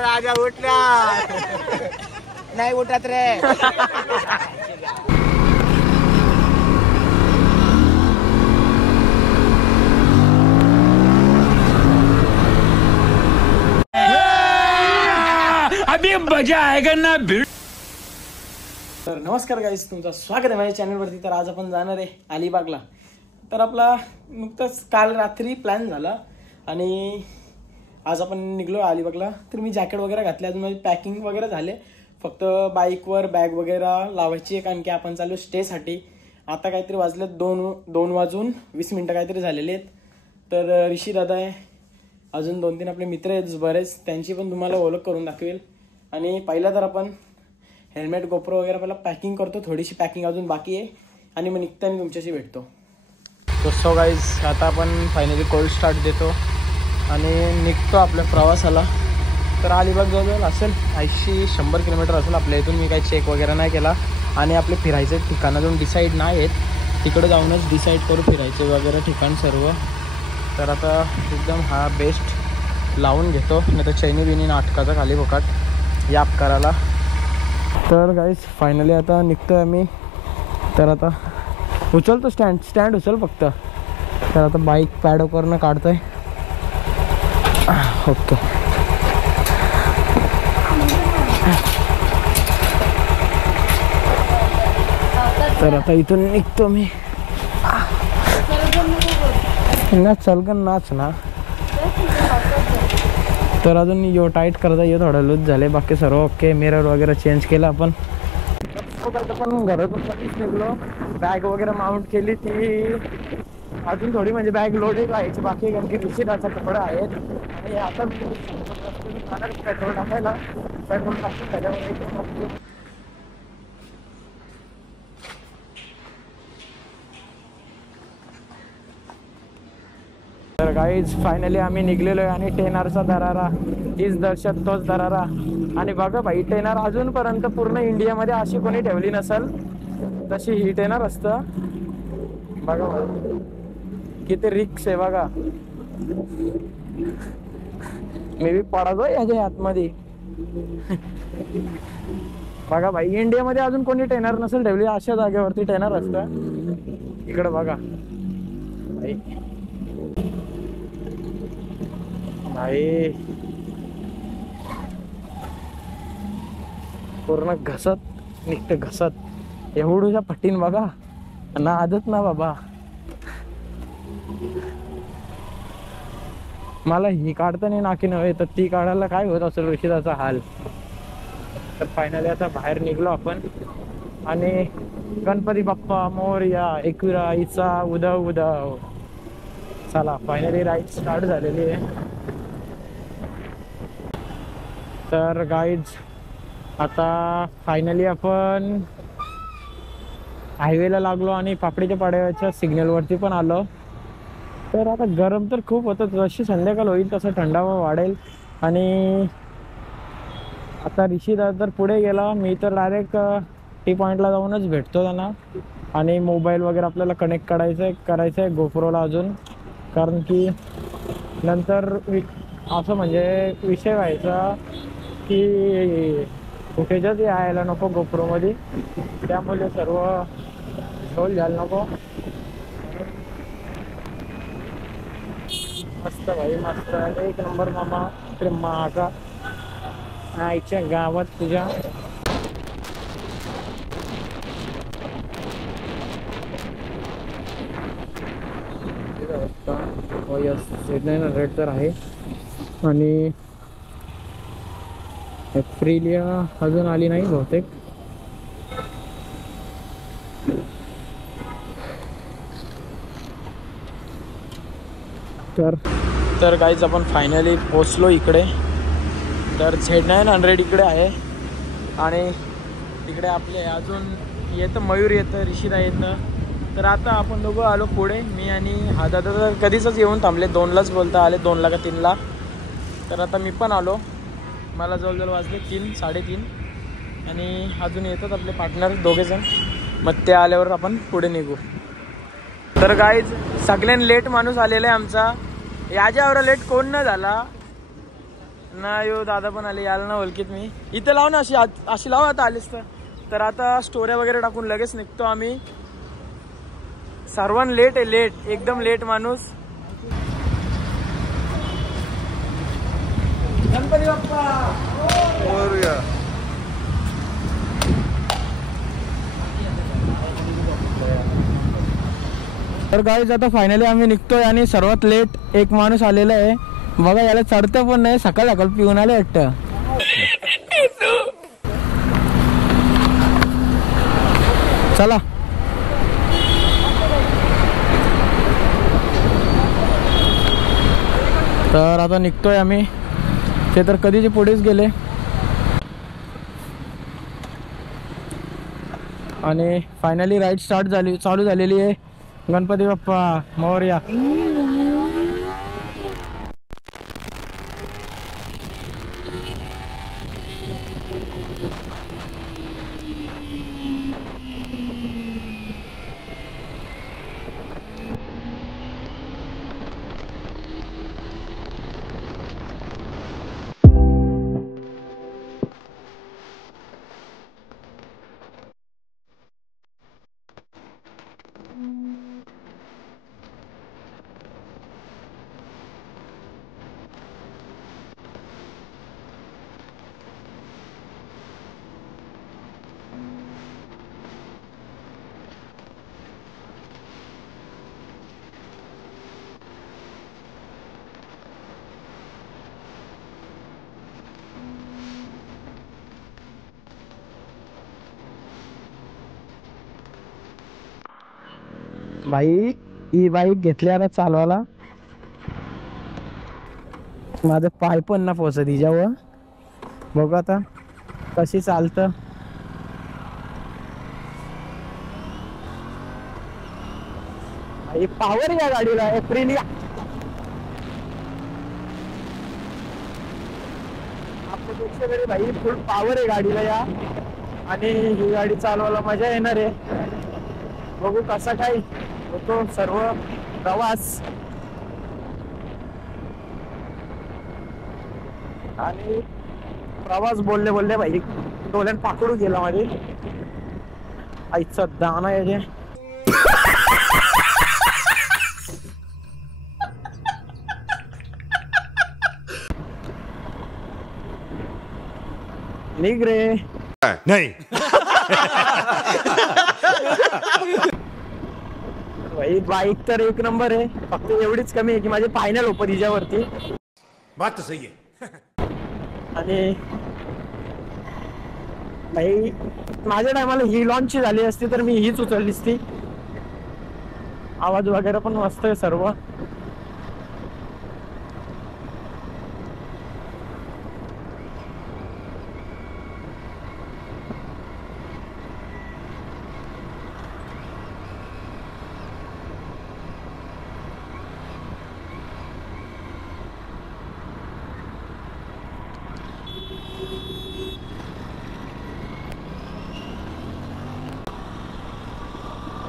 राजा उठला नाही उठत रे. अभी मजा आएगा ना भिड. तर नमस्कार गाईस, तुमचं स्वागत आहे माझ्या चॅनलवरती. तर आज आपण जाणार आहे अलिबागला. तर आपला नुकताच काल रात्री प्लॅन झाला आणि आज आपण निघलो अलिबागला. तर मी जॅकेट वगैरे घातले, अजून माझी पॅकिंग वगैरे झाले, फक्त बाईकवर बॅग वगैरे लावायची आहे, कारण की आपण चालू स्टेसाठी. आता काहीतरी वाजले 2:20 काहीतरी झालेले आहेत. तर ऋषी दादा आहे, अजून 2-3 आपले मित्र आहेत बरेच, त्यांची पण तुम्हाला ओळख करून दाखवेल. आणि पहिला तर आपण हेल्मेट गोप्रो वगैरे पहिला पॅकिंग करतो, थोडीशी पॅकिंग अजून बाकी आहे आणि मग निघताना तुमच्याशी भेटतो. सो गाईज, आता आपण फायनली कोल्ड स्टार्ट देतो आणि निघतो आपल्या प्रवासाला. तर अलिबाग जवळ असेल 80-100 किलोमीटर असेल आपल्या इथून. मी काही चेक वगैरे नाही केला आणि आपले फिरायचे ठिकाण अजून डिसाईड नाही आहेत, तिकडे जाऊनच डिसाईड करू फिरायचे वगैरे ठिकाण सर्व. तर आता एकदम हा बेस्ट लावून घेतो, नाही तर चैनी बिनी नाटकाचा खाली फोकाट याप करायला. तर गाईज फायनली आता निघतो आहे मी. तर आता उचलतो स्टँड उचल फक्त. तर आता बाईक पॅडवरनं काढतो आहे. ओके, तर आता इथून निघतो मी. नाच चल का नाच ना. तर अजून यो टाईट करता ये, थोडं लूज झाले, बाकी सर्व ओके. मिरर वगैरे चेंज केला आपण. पण घरातून निघलो, बॅग वगैरे माउंट केली, ती अजून थोडी म्हणजे बॅग लोडेड व्हायची बाकी, कारण की निश्चिताचा कपडा आहेत. आणि आता पेट्रोल टाकायला, पेट्रोल टाकून त्याच्यावर. तर गाईज फायनली आम्ही निघलेलो आहे आणि टेनरचा दरारा, हीच दहशत तोच दरारा. आणि बघा भाई, टेनर अजूनपर्यंत पूर्ण इंडियामध्ये अशी कोणी ठेवली नसेल तशी ही टेनर असतं. बघा किती रिक्स आहे बघा. मी बी पडायचो याच्या आतमध्ये. बघा भाई, इंडियामध्ये अजून कोणी टेनर नसेल ठेवली, अशा जागेवरती टेनर असतं. इकडे बघा भाई, भाई पूर्ण घसत निघते, घसत एवढूच्या पट्टीन. बघा ना, आदत ना बाबा. मला ही काढता नाही नाकी नव्हे, तर ती काढायला काय होत असेल ऋषिदाचा हाल. तर फायनली आता बाहेर निघलो आपण आणि गणपती बाप्पा मोरया, एकविरा ईचा उदव उदव. चला फायनली राईड स्टार्ट झालेली आहे. तर गाईज आता फायनली आपण हायवेला लागलो आणि पापडीच्या पाड्याच्या सिग्नलवरती पण आलो. तर आता गरम तर खूप होतं, जशी संध्याकाळ होईल तसं थंडावा वाढेल. आणि आता ऋषीदादा तर पुढे गेला, मी तर डायरेक्ट टी पॉईंटला जाऊनच भेटतो त्यांना. आणि मोबाईल वगैरे आपल्याला कनेक्ट करायचं आहे गोप्रोला अजून, कारण की नंतर असं म्हणजे विषय व्हायचा की फुटेजच यायला नको गोप्रोमध्ये, त्यामुळे सर्व सोल घ्यायला नको. मस्त भाई मस्त, एक नंबर मामा. महागा आईच्या गावात तुझ्या. रेड तर आहे. आणि एप्रिलिया अजून आली नाही बहुतेक. तर गाईज आपण फायनली पोचलो इकडे. तर Z900 इकडे आहे आणि तिकडे आपले अजून येतं मयूर येतं, ऋषिदा येतं. तर आता आपण दोघं आलो पुढे, मी आणि हा दादा तर कधीच येऊन थांबले, 2लाच बोलता आले, 2ला का 3ला. तर आता मी पण आलो, मला जवळजवळ वाजले 3-3:30. आणि अजून येतात आपले पार्टनर दोघेजण, मग ते आल्यावर आपण पुढे निघू. तर गाईज सगळ्यांनी लेट माणूस आलेला आहे आमचा, याच्यावर लेट कोण न झाला. नाही हो, दादा पण आले, यायला ना ओळखीत मी. इथे लाव ना, अशी लाव आता आलीस तर आता स्टोऱ्या वगैरे टाकून लगेच निघतो आम्ही. सर्वांना लेट आहे, लेट, एकदम लेट माणूस. गणपती बाप्पा. तर गाईज आता फायनली आम्ही निघतोय आणि सर्वात लेट एक माणूस आलेला आहे बघा. याला चढतं पण नाही, सकाळ सकाळ पिऊन आले वाटतं. चला तर आता निघतोय आम्ही. ते तर कधीचे पुढेच गेले. आणि फायनली राईड चालू झालेली आहे. गणपती बाप्पा मोरया. भाई ही बाईक घेतली आता चालवायला. माझं पाय पण ना पोचत हिच्यावर. बघू आता कशी चालतं. भाई पॉवर या गाडीला, एप्रिलिया. आपल्या भाई फुल पॉवर आहे गाडीला या. आणि ही गाडी चालवायला मजा येणार आहे. बघू कसा काय होतो सर्व प्रवास. आणि प्रवास बोलले बोलले भाई डोल्यान पाकडू गेला माझे. आईचा दाना याचे. निघ रे. नहीं. भाई बाईक तर एक नंबर आहे. फक्त एवढीच कमी आहे की माझे फायनल ओपन हिच्यावरती. बात तो सही है. आणि भाई माझ्या टायमाला ही लॉन्च झाली असती तर मी हीच उचलली असती. आवाज वगैरे पण मस्त आहे सर्व.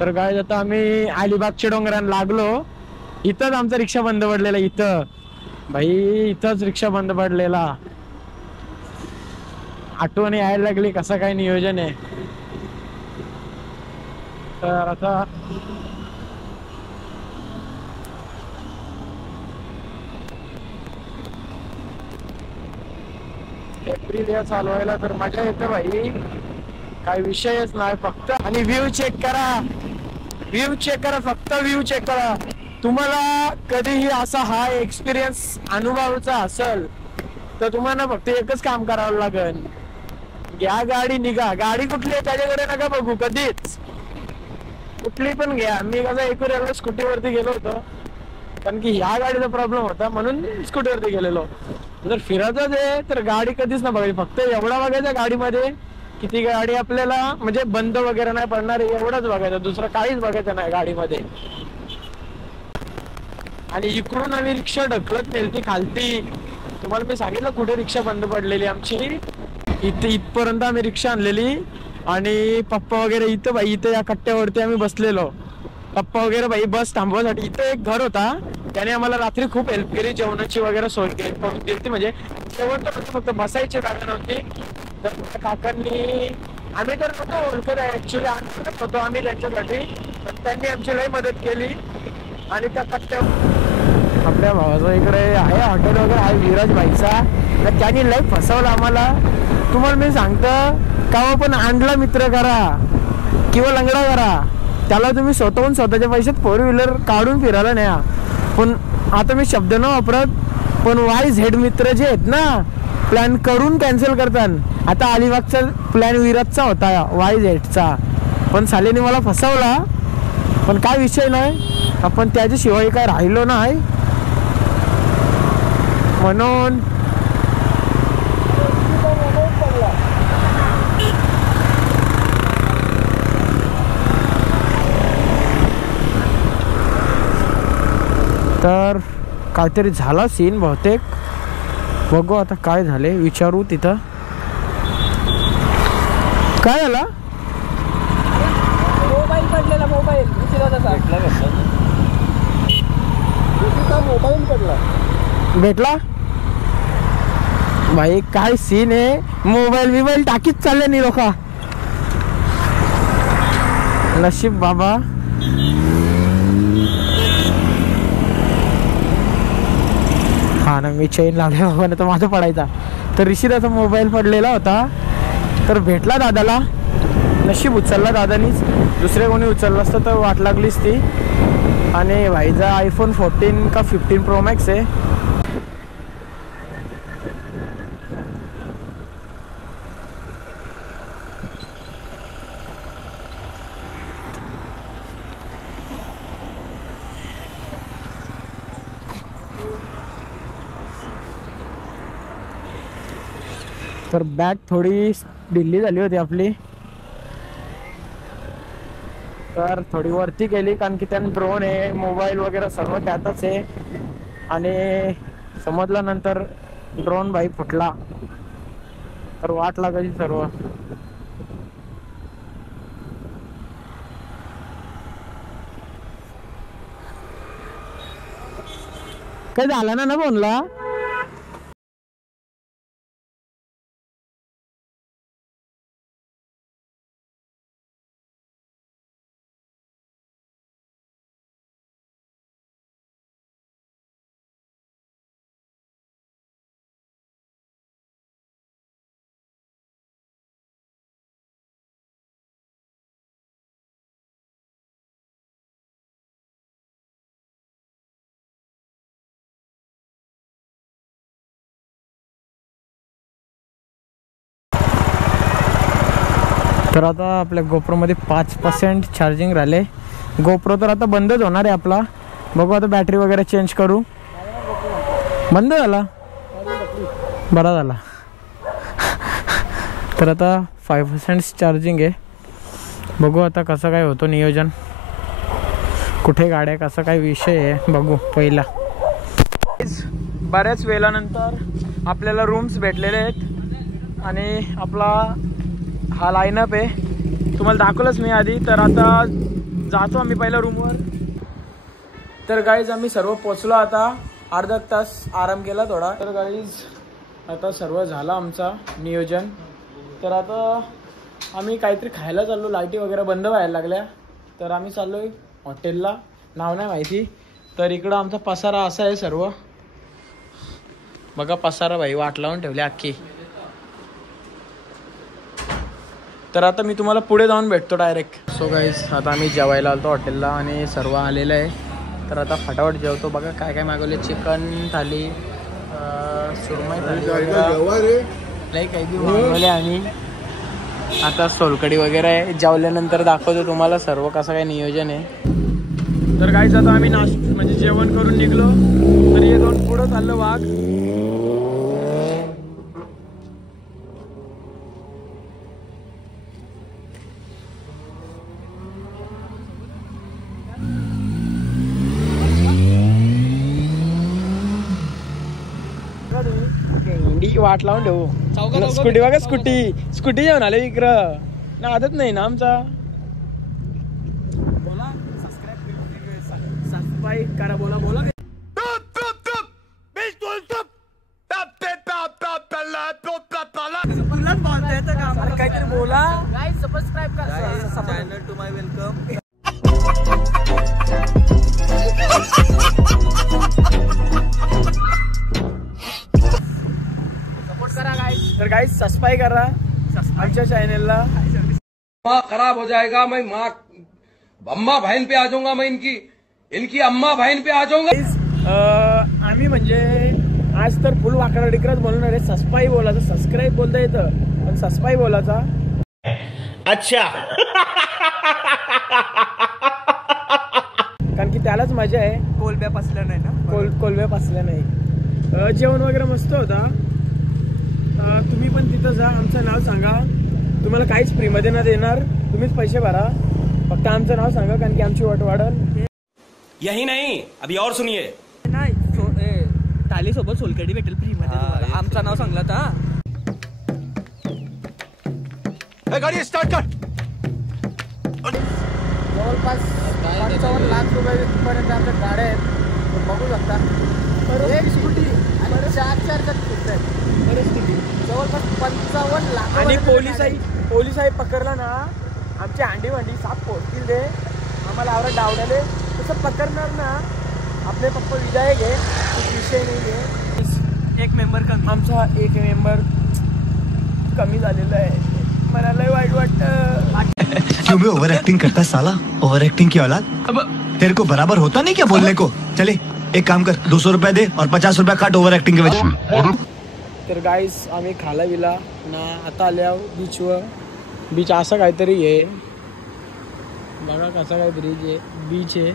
तर काय आता आम्ही अलिबागच्या डोंगराला लागलो. इथंच आमचा रिक्षा बंद पडलेला. इथं भाई इथंच रिक्षा बंद पडलेला. आठवण यायला लागली कसं काय नियोजन आहे. तर आता एप्रिल चालवायला तर मजा येते भाई. काय विषयच नाही. फक्त आणि व्ह्यू चेक करा. व्ह्यू चेक करा. फक्त व्ह्यू चेक करा. तुम्हाला कधीही असा हा एक्सपिरियन्स अनुभवाचा असेल तर तुम्हाला फक्त एकच काम करावं लागेल. घ्या गाडी, निघा. गाडी कुठली आहे त्याच्याकडे नका बघू कधीच. कुठली पण घ्या. मी कसं एकुरेला स्कूटीवरती गेलो होतो कारण की ह्या गाडीचा प्रॉब्लेम होता म्हणून स्कूटीवरती गेलेलो. जर फिरायचं आहे तर गाडी कधीच ना बघायची. फक्त एवढा बघायचा गाडीमध्ये किती गाडी आपल्याला म्हणजे बंद वगैरे नाही पडणार एवढंच बघायचं. दुसरं काहीच बघायचं नाही गाडीमध्ये. आणि इकडून आम्ही रिक्षा ढकलत नेलती खालती. तुम्हाला मी सांगितलं कुठे रिक्षा बंद पडलेली आमची. इथे इथपर्यंत आम्ही रिक्षा आणलेली. आणि पप्पा वगैरे इथं भाई इथं या कट्ट्यावरती आम्ही बसलेलो. पप्पा वगैरे भाई बस थांबवायसाठी. इथं एक घर होता त्याने आम्हाला रात्री खूप हेल्प केली, जेवणाची वगैरे सोय करून दिली. म्हणजे जेवण तर फक्त बसायची जागा नव्हती. तर त्या काकांनी, आम्ही तर नव्हतो ओळखत ऍक्च्युली, होतो आम्ही त्यांच्यासाठी, पण त्यांनी आमची लई मदत केली. आणि त्या पट्ट्या आपल्या भावाचा इकडे आहे हॉटेल वगैरे आहे विराज भाईचा, तर त्यांनी लई फसवलं आम्हाला. तुम्हाला मी सांगतो का पण आणला मित्र करा किंवा लंगडा करा, त्याला तुम्ही स्वतःहून स्वतःच्या पैशात 4 व्हीलर काढून फिरायला न्या. पण आता मी शब्द न वापरत, पण YZ मित्र जे आहेत ना, प्लॅन करून कॅन्सल करतात. आता अलिबागचा प्लॅन विराजचा होता YZचा, पण सालेने मला फसवला. पण काय विषय नाही, आपण त्याच्याशिवाय काय राहिलो नाही म्हणून. तर काहीतरी झाला सीन बहुतेक, बघू आता काय झाले, विचारू तिथं काय झाला. मोबाईल पडलेला, मोबाईल पडला. भेटला भाई, काय सीन आहे. मोबाईल टाकीत चालले नाही लोक. नशीब बाबा. हा ना, मी चेन लावले बाबा, तर माझा पडायचा. तर ऋषिदाचा मोबाईल पडलेला होता, तर भेटला दादाला. नशीब उचलला दादानीच, दुसरे कोणी उचललं असतं तर वाट लागलीच ती. आणि भाईचा iPhone 14 का 15 Pro Max आहे. तर बॅग थोडी ढिल्ली झाली होती आपली, तर थोडी वरती केली, कारण की त्यानं ड्रोन आहे, मोबाईल वगैरे सर्व त्यातच आहे. आणि समजल्यानंतर ड्रोन भाई फुटला, तर वाट लागायची सर्व. काय झालं ना फोनला. तर आता आपल्या गोप्रोमध्ये 5% चार्जिंग राहिले. गोप्रो तर आता बंदच होणार आहे आपला. बघू आता बॅटरी वगैरे चेंज करू. बंद झाला, बरा झाला. तर आता 5% चार्जिंग आहे. बघू आता कसं काय होतं नियोजन, कुठे गाड्या, कसा काय विषय आहे बघू पहिला. बऱ्याच वेळानंतर आपल्याला रूम्स भेटलेले आहेत आणि आपला हा लाईनअप आहे, तुम्हाला दाखवलंच मी आधी. तर आता जातो आम्ही पहिल्या रूमवर. तर गाईज आम्ही सर्व पोचलो. आता अर्धा तास आराम केला थोडा. तर गाईज आता सर्व झालं आमचा नियोजन. तर आता आम्ही काहीतरी खायला चाललो, लाईटी वगैरे बंद व्हायला लागल्या. तर आम्ही चाललोय हॉटेलला, नाव नाही माहिती. तर इकडं आमचा पसारा असा आहे सर्व, बघा पसारा भाई, वाट लावून ठेवली अख्खी. तर आता मी तुम्हाला पुढे जाऊन भेटतो डायरेक्ट. सो गाईज आता आम्ही जेवायला आलो हॉटेलला आणि सर्व आलेलं आहे. तर आता फटाफट जेवतो. बघा काय काय मागवले, चिकन थाली, सुरमई थाली, लई काही बी मागवले आम्ही. आता सोलकडी वगैरे आहे. जेवल्यानंतर दाखवतो तुम्हाला सर्व कसं काय नियोजन आहे. तर गाईज आता आम्ही म्हणजे जेवण करून निघलो. तर हे दोन पुढं चाललं वाघ. वाट लावून ठेवू. स्कूटी बघा, स्कूटी जेवण आले विक्रम ना, आदत नाही ना आमचा. बोला सबस्क्राईब करा, बोला. तुलाच बोलता येतं का आम्हाला काहीतरी बोला. सबस्क्राईब करा channel to my welcome. Support करा गाइस. तर गाइस सबस्क्राइब करा आमच्या चॅनलला. माँ खराब हो जाएगा. मैं माँ अम्मा बहन पे आ जाऊंगा. मैं इनकी अम्मा बहन पे आ जाऊंगा. आम्ही म्हणजे आज तर फुल वाकडा डिकराच बोलणार आहे. सबस्क्राईब बोलायचं, सबस्क्राईब बोलता येतं पण सबस्क्राईब बोलायचा. अच्छा. कारण की त्यालाच मजा आहे. कोलब्या पसल्या नाही ना. कोलव्या पासल्या नाही. जेवण वगैरे मस्त होता. तुम्ही पण तिथं जा. आमचं नाव सांगा. तुम्हाला काहीच फ्रीमध्ये न देणार. तुम्हीच पैसे भरा. फक्त आमचं नाव सांगा कारण की आमची वाट वाढल. यही नहीं, अभी और सुनिए. नाही थाली सोबत सोलकडी भेटेल फ्री मध्ये. आमचं नाव सांगला तर गाड़ी स्टार्ट कर. जवळपास 55 लाख रुपयापर्यंत आमच्या गाड्या आहेत. बघू शकता. एक स्कूटी आणि 4 जण फिरतात. जवळपास 55 लाख. आणि पोलिसाही पकडला ना आमची अंडी भांडी साफ पोहोचतील ते. आम्हाला आवडत डावडाले तसं पकडणार ना. आपले पप्पा विधायक आहे. कुछ विषय नाही आहे. एक मेंबर कमी. आमचा एक मेंबर कमी झालेला आहे. मला लय वाईट वाटतं. क्यों बे ओवर एक्टिंग करता है साला. ओवर एक्टिंग की औलाद. तेरे को बराबर होता नहीं क्या बोलने को. चले एक काम कर 200 रुपया दे और 50 रुपया काट ओवर एक्टिंग के वजह. तर गाईस आम्ही खाला विला ना आता आल्या बीचवर. बीच असं काहीतरी आहे बघा. कसा काहीतरी जे बीच आहे.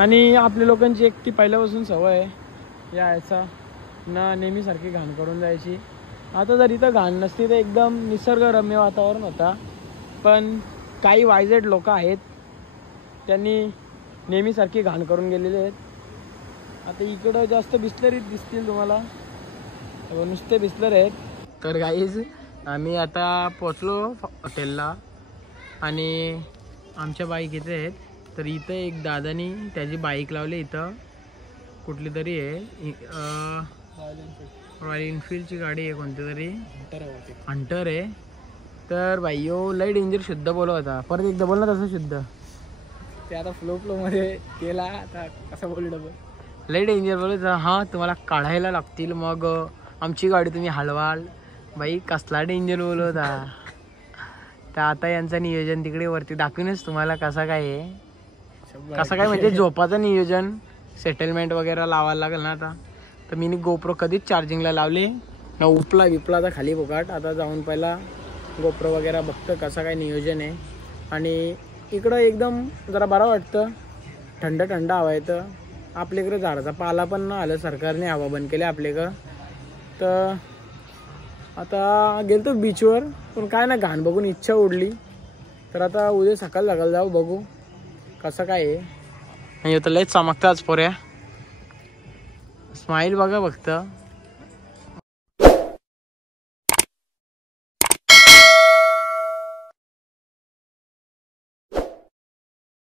आणि आपल्या लोकांची एक ती पहिल्यापासून सवय आहे यायचा ना नेहमीसारखी घाण करून जायची. आता जर इथं घाण नसती तर एकदम निसर्गरम्य वातावरण होता. पण काही वायजेड लोक आहेत त्यांनी नेहमीसारखी घाण करून गेलेले आहेत. आता इकडं जास्त बिस्लरी दिसतील तुम्हाला. नुसते बिस्लर आहेत. तर गाईज आम्ही आता पोचलो हॉटेलला आणि आमच्या बाईक इथे आहेत. तर इथं एक दादानी त्याची बाईक लावली. इथं कुठली तरी आहे रॉयल एनफिल्डची गाडी आहे कोणती तरी. हंटर आहे. तर भाई यो लय डेंजर शुद्ध बोलत होता. परत एकदा बोल ना तसं शुद्ध. ते आता फ्लोमध्ये केला. आता कसं बोलू डबल. लय डेंजर बोलत. हां तुम्हाला काढायला लागतील मग आमची गाडी तुम्ही हलवाल. बाई कसला डेंजर बोलत होता. तर आता यांचं नियोजन तिकडे वरती दाखवूनच तुम्हाला कसं काय आहे. कसं काय म्हणजे झोपाचं नियोजन सेटलमेंट वगैरे लावायला लागेल ना आता. तर मी गोप्रो कधीच चार्जिंगला लावले ना. उपला आता खाली बोकाट. आता जाऊन पहिला गोप्रो वगैरे बघतं कसं काय नियोजन आहे. आणि इकडं एकदम जरा बरं वाटतं. थंड हवा येतं. आपल्याकडं झाडाचा पाला पण ना आलं. सरकारने हवा बंद केली आपल्याकडं. तर आता गेलतो बीचवर पण काय ना घाण बघून इच्छा उडली. तर आता उद्या सकाळ जाऊ बघू कसं काय आहे. आणि आता लयच चमकतं आज पोऱ्या. स्माईल बघा फक्त.